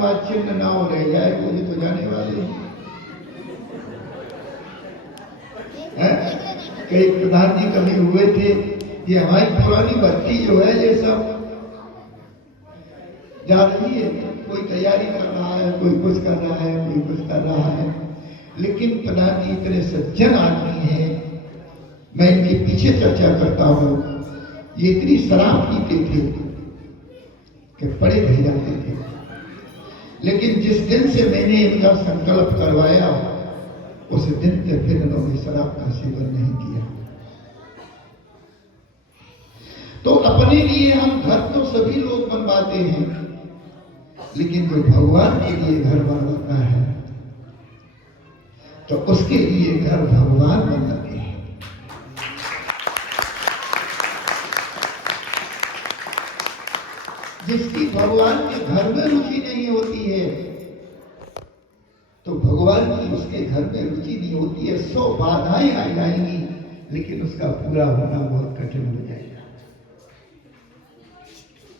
बाद चिन्ह ना हो रह जाए, मुझे तो जाने वाले हैं। कई प्रधान जी कभी हुए थे, ये हमारी पुरानी बच्ची जो है ये सब जा रही है, कोई तैयारी कर रहा है, कोई कुछ कर रहा है, कोई कुछ कर रहा है, लेकिन प्रधान जी इतने सज्जन आदमी हैं, मैं इनके पीछे चर्चा करता हूँ। ये इतनी शराब पीते थे कि पड़े रह जाते थे, लेकिन जिस दिन से मैंने इनका संकल्प करवाया उस दिन से फिर इन्होंने शराब का सेवन नहीं किया। तो अपने लिए हम घर तो सभी लोग बनवाते हैं, लेकिन जो भगवान के लिए घर बनवाता है तो उसके लिए घर भगवान बनाते हैं। जिसकी भगवान के घर में रुचि नहीं होती है तो भगवान की उसके घर में रुचि नहीं होती है, 100 बाधाएं आ जाएंगी, लेकिन उसका पूरा होना बहुत कठिन हो जाएगा।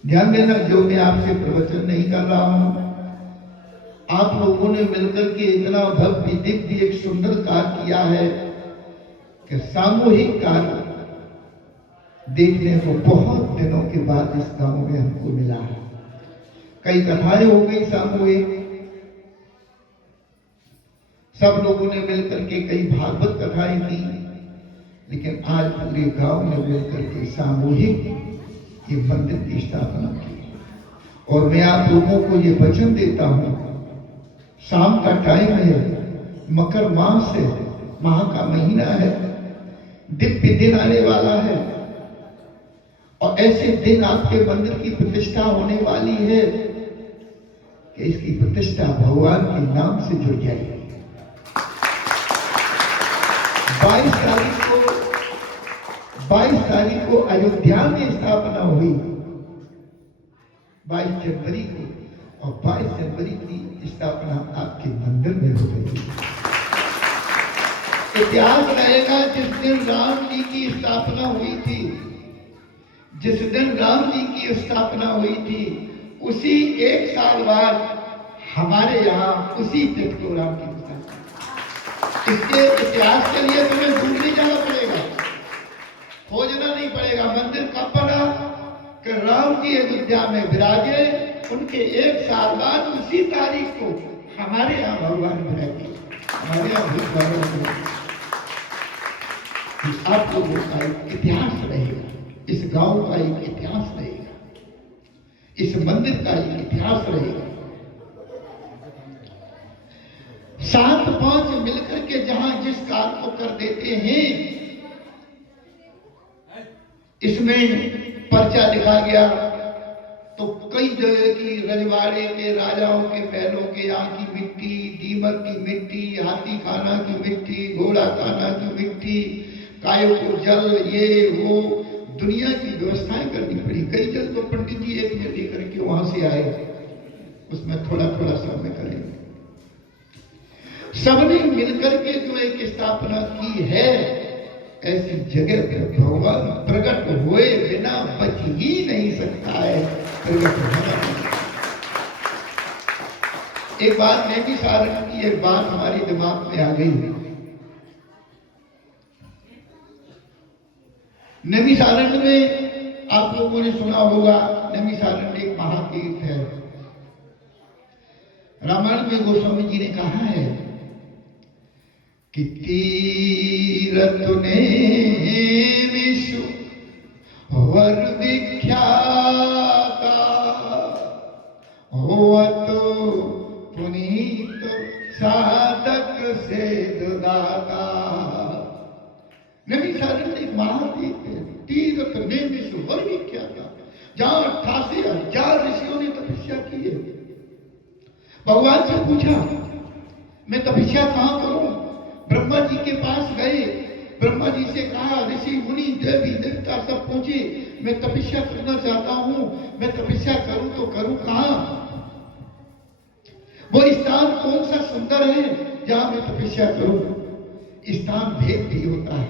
ध्यान देना, जो मैं आपसे प्रवचन नहीं कर रहा हूं, आप लोगों ने मिलकर के इतना भव्य दिव्य एक सुंदर कार्य किया है कि सामूहिक कार्य देखने को बहुत दिनों के बाद इस गांव में हमको मिला है। कई कथाएं हो गई सामूहिक, सब लोगों ने मिलकर के कई भागवत कथाएं की, लेकिन आज पूरे गांव ने मिलकर के सामूहिक ये मंदिर की स्थापना की। और मैं आप लोगों को ये वचन देता हूं, शाम का टाइम है, मकर मास है, माह का महीना है, दिव्य दिन आने वाला है, और ऐसे दिन आपके मंदिर की प्रतिष्ठा होने वाली है कि इसकी प्रतिष्ठा भगवान के नाम से जुड़ जाएगी। 22 तारीख को अयोध्या में स्थापना हुई, 22 जनवरी को, और 22 जनवरी की स्थापना आपके मंदिर में हो गई। इतिहास रहेगा जिस दिन राम जी की स्थापना हुई थी, जिस दिन राम जी की स्थापना हुई थी, उसी 1 साल बाद हमारे यहाँ उसी तिथि को राम की स्थापना। इसके इतिहास के लिए तुम्हें दूर नहीं जाना पड़ेगा, खोजना नहीं पड़ेगा। मंदिर कब बना कि राम जी अयोध्या में विराजे, उनके 1 साल बाद उसी तारीख को हमारे यहाँ भगवान विराजे, हमारे यहाँ भगवान। आप लोगों का एक इतिहास रहेगा, इस गांव का एक इतिहास रहेगा, इस मंदिर का एक इतिहास रहेगा। 7-5 मिलकर के जहां जिस कार्य को कर देते हैं, इसमें पर्चा लिखा गया तो कई जगह की रजवाड़े के राजाओं के महलों के यहाँ की मिट्टी, दीमक की मिट्टी, हाथी खाना की मिट्टी, घोड़ा खाना की मिट्टी, गायों को जल, ये वो दुनिया की व्यवस्थाएं करनी पड़ी। कई जल तो पंडित जी एक में लेकर के वहां से आए, उसमें थोड़ा थोड़ा सब में करेंगे। सबने मिलकर के जो एक स्थापना की है, ऐसी जगह पर भगवान प्रकट हुए बिना बच ही नहीं सकता है। प्रकट होना एक बात नैमी सारण की एक बात हमारे दिमाग में आ गई। नैमी सारण में आप लोगों ने सुना होगा, नैमी सारण एक महातीर्थ है। रामायण में गोस्वामी जी ने कहा है कि तीरथ ने विश्व वर विख्याता, होवत पुनीत साधक से दाता। नैमी सारण एक महातीर्थ है, तीरथ ने विश्व वर विख्याता, जहां 88,000 ऋषियों ने तपस्या की है। भगवान से पूछा मैं तपस्या कहां करूं? ब्रह्मा जी के पास गए, ब्रह्मा जी से कहा ऋषि मुनि देवी देवता सब पहुंचे, मैं तपस्या करना चाहता हूं, मैं तपस्या करूं तो करूं कहां? वो स्थान कौन सा सुंदर है जहां मैं तपस्या करूं? स्थान भेद भी होता है।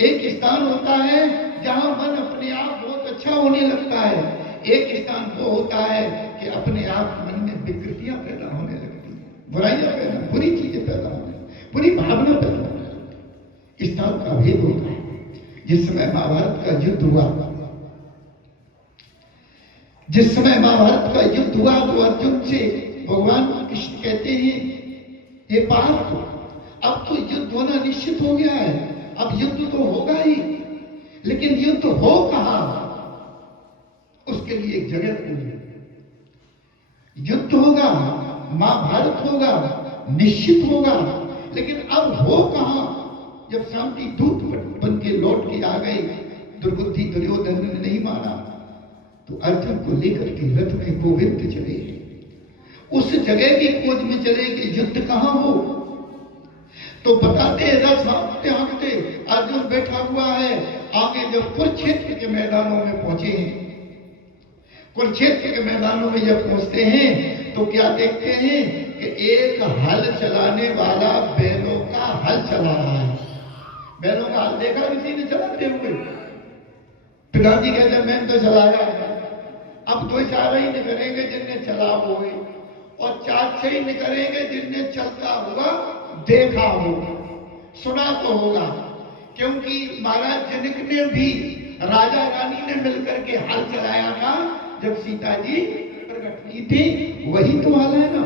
एक स्थान होता है जहां मन अपने आप बहुत अच्छा होने लगता है, एक स्थान वो होता है कि अपने आप मन में विकृतियां पैदा होने लगती हैं, बुराइयां पैदा, बुरी चीजें पैदा होने, बुरी भावना पैदा होने, इस स्थान का भेद होता है। जिस समय महाभारत का युद्ध हुआ, जिस समय महाभारत का युद्ध हुआ तो अर्जुन से भगवान कृष्ण कहते हैं, ये पार्थ, अब तो युद्ध होना निश्चित हो गया है, अब युद्ध तो होगा ही, लेकिन युद्ध हो कहां, उसके लिए एक जगह खोजिए। युद्ध होगा, महाभारत होगा, निश्चित होगा, लेकिन अब हो कहां? जब शांति दूत बन के लौट के आ गए, दुर्बुद्धि दुर्योधन ने नहीं माना, तो अर्जुन को लेकर के रथ में गोविंद चले, उस जगह की खोज में चले कि युद्ध कहां हो। तो बताते रथ हाँकते हाँकते अर्जुन बैठा हुआ है, आगे जब कुरुक्षेत्र के मैदानों में पहुंचे हैं, कुरुक्षेत्र के मैदानों में जब पहुंचते हैं तो क्या देखते हैं कि एक हल चलाने वाला बैलों का हल चला रहा है। बैलों का हल देखा किसी ने चलाते हुए? पिताजी कहते मैंने तो चलाया, अब दो चार ही निकलेंगे जिनने चला हुए, और चार छह ही निकलेंगे जिनने चलता हुआ देखा होगा, सुना तो होगा, क्योंकि महाराज जनक ने भी राजा रानी ने मिलकर के हल चलाया था जब सीता जी प्रकट हुई थी, वही तो हल है ना।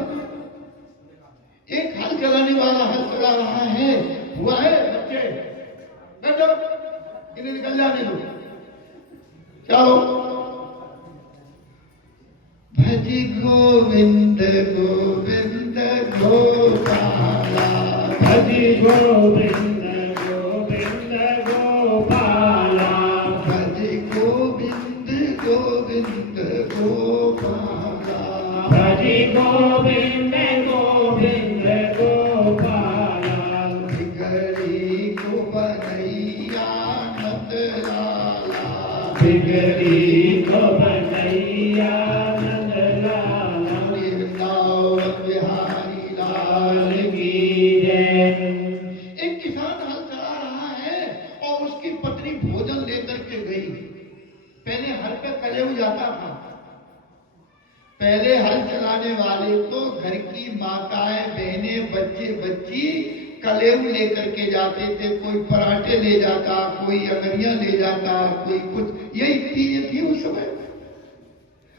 एक हल चलाने वाला हल चला रहा है, हुआ है बच्चे बैठो, इन्हें निकल जाने दो, चलो। भज गोविंद गोविंद गोपाला, भज गोविंद गोविंद गोपाला, भज गोविंद गोविंद गोपाला, भज गोविंद गोविंद गोपाला, बिगड़ी को बनैया नंद लाला, बिगड़ी को बनैया जाता था। पहले हल चलाने वाले तो घर की माताएं, बहनें, बच्चे बच्ची कलेऊ लेकर के जाते थे, कोई पराठे ले जाता, कोई अगरियां ले जाता, कोई कुछ, यही चीजें थी उस समय।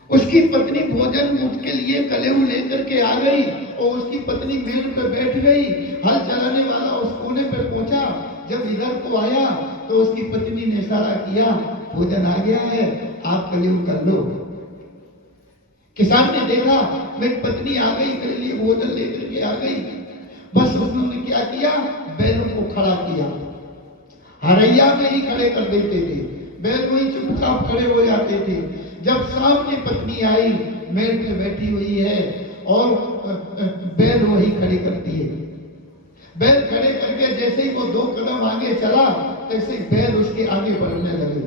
उसकी पत्नी भोजन उसके लिए कलेऊ लेकर के आ गई और उसकी पत्नी मेड़ पे बैठ गई, हल चलाने वाला उस कोने पे पहुंचा, जब इधर को आया तो उसकी पत्नी ने इशारा किया, भोजन आ गया है, आप कलेऊ कर लो। किसान ने देखा मेरी पत्नी आ गई, मेरे लिए भोजन लेकर के आ गई, बस उन्होंने क्या किया, बैलों को खड़ा किया, हरैया में ही खड़े कर देते थे, बैल वही चुपचाप खड़े हो जाते थे। जब सामने पत्नी आई, मेड़ पे बैठी हुई है और बैल वही खड़े कर दिए। बैल खड़े करके जैसे ही वो 2 कदम आगे चला, तैसे बैल उसके आगे बढ़ने लगे।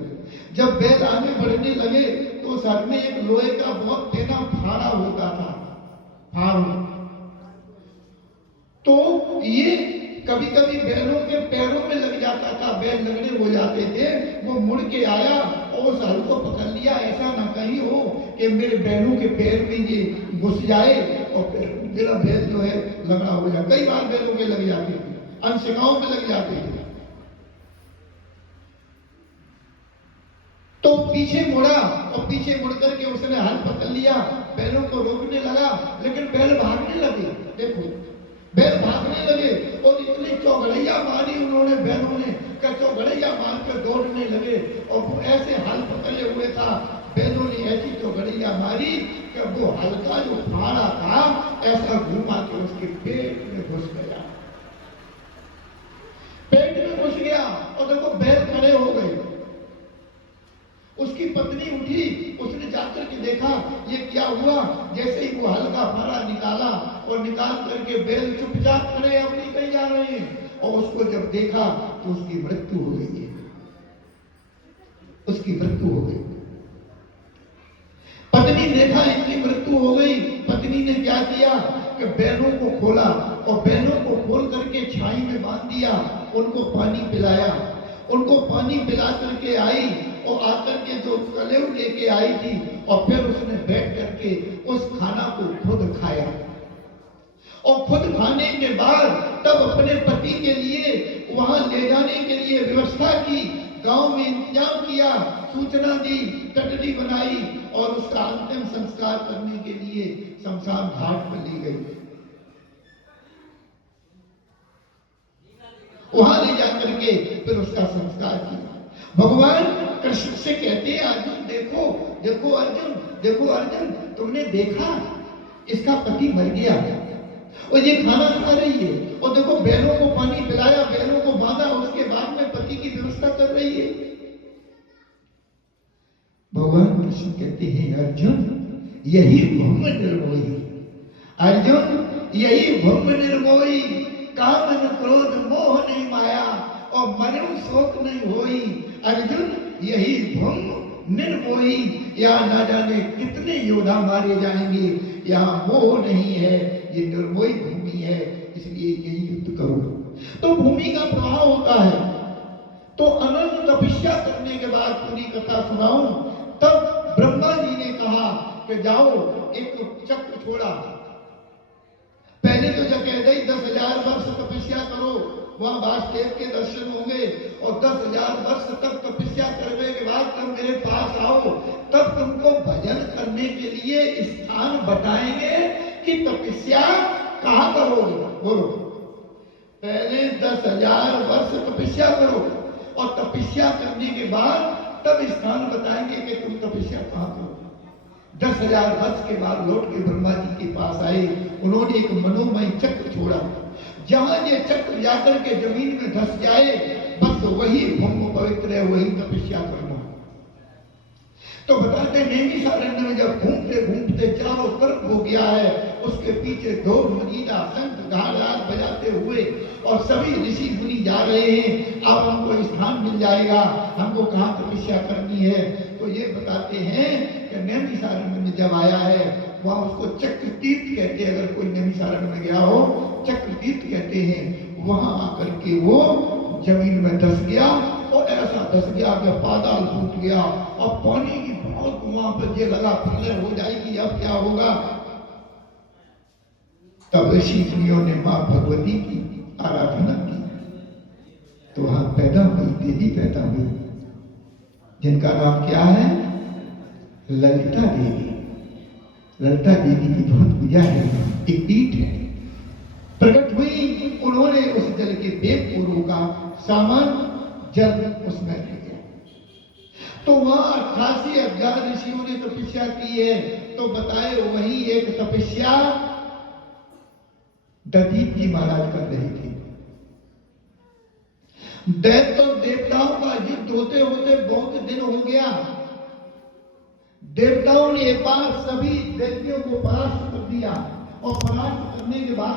जब बैल आगे बढ़ने लगे तो सर में एक लोहे का बहुत तेना फाड़ा होता था, फाड़। तो ये कभी कभी बैलों के पैरों में लग जाता था, बैल लगने हो जाते थे। वो मुड़ के आया और उस हल को पकड़ लिया, ऐसा ना कहीं हो कि मेरे बैलों के पैर में ये घुस जाए और मेरा बैल जो है लगड़ा हो जाए। कई बार बैलों में लग जाते थे, अंशिकाओं में लग जाते थे। तो पीछे मुड़ा और पीछे मुड़ करके उसने हल पकड़ लिया, बैलों को रोकने लगा, लेकिन बैल भागने लगे। देखो बैल भागने लगे और इतनी चौगड़ैया मारी उन्होंने, बैलों ने चौगड़ैया मार कर दौड़ने लगे और वो ऐसे हल पकड़े हुए था, बैलों ने ऐसी चौगड़ैया मारी कि वो हल का जो फाड़ा था ऐसा घुमा के उसके पेट में घुस गया, पेट में घुस गया। और देखो बैल खड़े हो गए। उसकी पत्नी उठी, उसने जाकर के देखा ये क्या हुआ। जैसे ही वो हल का फाड़ा निकाला और निकाल करके बैल चुपचाप खड़े, अब नहीं कहीं जा रहे हैं, और उसको जब देखा तो उसकी मृत्यु हो गई है, उसकी मृत्यु हो गई। पत्नी देखा इनकी मृत्यु हो गई, पत्नी ने क्या किया कि बैलों को खोला और बैलों को खोल करके छाई में बांध दिया, उनको पानी पिलाया, उनको पानी पिला करके आई वो आकर के जो कलेव लेके आई थी और फिर उसने बैठ करके उस खाना को खुद खाया और खुद खाने के बाद तब अपने पति के लिए वहां ले जाने के लिए व्यवस्था की, गांव में इंतजाम किया, सूचना दी, टटरी बनाई और उसका अंतिम संस्कार करने के लिए शमशान घाट पर ली गई। वहां ले जाकर के फिर उसका संस्कार किया। भगवान कृष्ण से कहते हैं अर्जुन देखो देखो अर्जुन, देखो अर्जुन, तुमने देखा इसका पति मर गया और ये खाना खा रही है और देखो बैलों को पानी पिलाया, बैलों को बांधा, उसके बाद में पति की व्यवस्था कर रही है। भगवान कृष्ण कहते हैं अर्जुन यही ब्रह्म निर्मोही, अर्जुन यही ब्रह्म निर्मोही, काम न क्रोध मोह नहीं माया और मनु शोक नहीं होई। अर्जुन यही ब्रह्म निर्मोही, यहाँ ना जाने कितने योद्धा मारे जाएंगे, यहाँ मोह नहीं है, ये निर्मोही भूमि है, इसलिए यही युद्ध करो। तो भूमि का प्रभाव होता है। तो अनंत तपस्या करने के बाद पूरी कथा सुनाऊं, तब ब्रह्मा जी ने कहा कि जाओ एक चक्र छोड़ा। पहले तो जब कह गई 10,000 वर्ष तपस्या करो, वहां वासुदेव के दर्शन होंगे और 10,000 वर्ष तक तपस्या करने के बाद तुम मेरे पास आओ, तब तुमको भजन करने के लिए स्थान बताएंगे कि तपस्या कहाँ करोगे। बोलो, पहले 10,000 वर्ष तपस्या करो और तपस्या करने के बाद तब स्थान बताएंगे कि तुम तपस्या कहाँ करो। 10,000 वर्ष के बाद लौट के ब्रह्मा जी के पास आए, उन्होंने एक मनोमय चक्र छोड़ा। जहां ये चक्र जाकर के जमीन में धस जाए, बस वही ब्रह्म पवित्र है, वही तपस्या करना। तो बताते नैमिषारण्य में जब घूमते घूमते चारों तरफ हो गया है, उसके पीछे ढोल मजीरा शंख घाट बजाते हुए और सभी ऋषि मुनि जा रहे हैं, अब हमको स्थान मिल जाएगा, हमको कहाँ तपस्या करनी है। तो ये बताते हैं कि नैमिषारण्य में जब आया है, वहां उसको चक्र तीर्थ कहते हैं। अगर कोई नैमिषारण्य में गया हो, चक्र तीर्थ कहते हैं। वहां आकर के वो जमीन में धस गया और ऐसा धस गया कि पाताल फूट गया और पानी की बहुत वहां पर ये लगा प्रलय हो जाएगी, अब क्या होगा। तब ऋषि मुनियों ने मां भगवती की आराधना की, तो वहां पैदा हुई देवी, पैदा हुई, जिनका नाम क्या है, ललिता देवी। ललिता देवी की बहुत पूजा है, एक पीठ है। प्रकट हुई, उन्होंने उस जल के वेग को रोका, सामान जल उसमें रह गया। तो वहां 88,000 ऋषियों ने तपस्या की है। तो बताए वही एक तपस्या दधीच जी महाराज कर रहे थे। दैत्य और देवताओं का युद्ध होते होते बहुत दिन हो गया। देवताओं ने एक बार सभी दैत्यों को परास्त कर दिया और परास्त करने के बाद